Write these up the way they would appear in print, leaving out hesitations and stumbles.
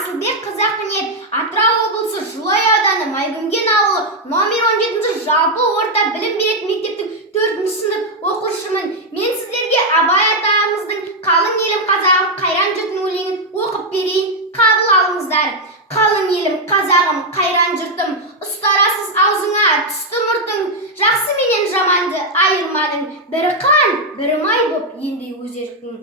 Асылбек Қазақниет, Атырау облысы Жылой ауданы Майгүнген ауылы номер 17 жалпы орта білім беретін мектептің 4 сынып оқушымын. Мен сіздерге Абай атамыздың "Қалың елім қазағым, қайран жұртың" өлеңін оқып берейін, қабыл алыңыздар. Қалың елім қазағым, қайран жұртым, ұстарасыз аузыңа түсті мұртың, жақсы менен жаманды айырмадың, бірі қан, бірі май боп енді өз еркің.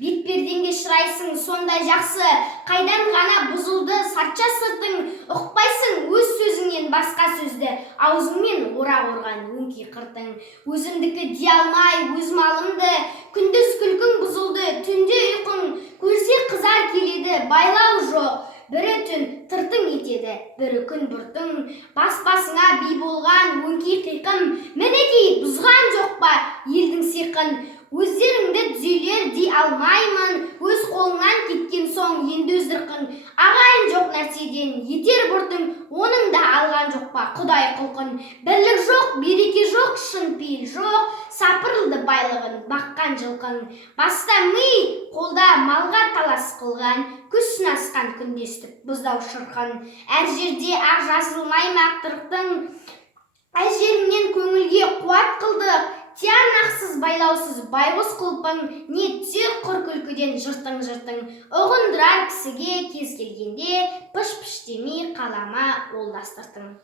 Бетпердеңге шырайсың сондай жақсы, қайдан ғана бұзылды сартша сыртың, ұқпайсың өз сөзіңнен басқа сөзді, аузыңмен орақ орған өңкей қыртың. Өзімдікі дей алмай өз малымды, күндіз күлкің бұзылды, түнде ұйқың, көрсе қызар келеді, байлау жоқ. Бірі түн тыртың етеді, бірі күн бұртың, бас-басыңа би болған өңкей қиқым, мінекей бұзған жоқ па елдің сиқын. Өздеріңді түзелер дей алмаймын, өз қолыңнан кеткен соң енді өз ырқың. Ағайын жоқ нәрседен етер бұртың, оның да алған жоқ па құдай құлқын. Бірлік жоқ, береке жоқ, шын пейіл жоқ, сапырылды байлығын баққан жылқың. Баста ми, қолда малға талас қылған, күш сынасқан күндестік бұздау шырқын. Әр жерде ақ жазылмай мақтырықтың, әр жеріңнен көңілге қуат қылдық. Тиянақсыз байлаусыз байғұс құлпың, не түсер құр күлкіден жыртың. Ұғындырар кісіге кез келгенде, пыш-пыш демей қалама ол дастыртың.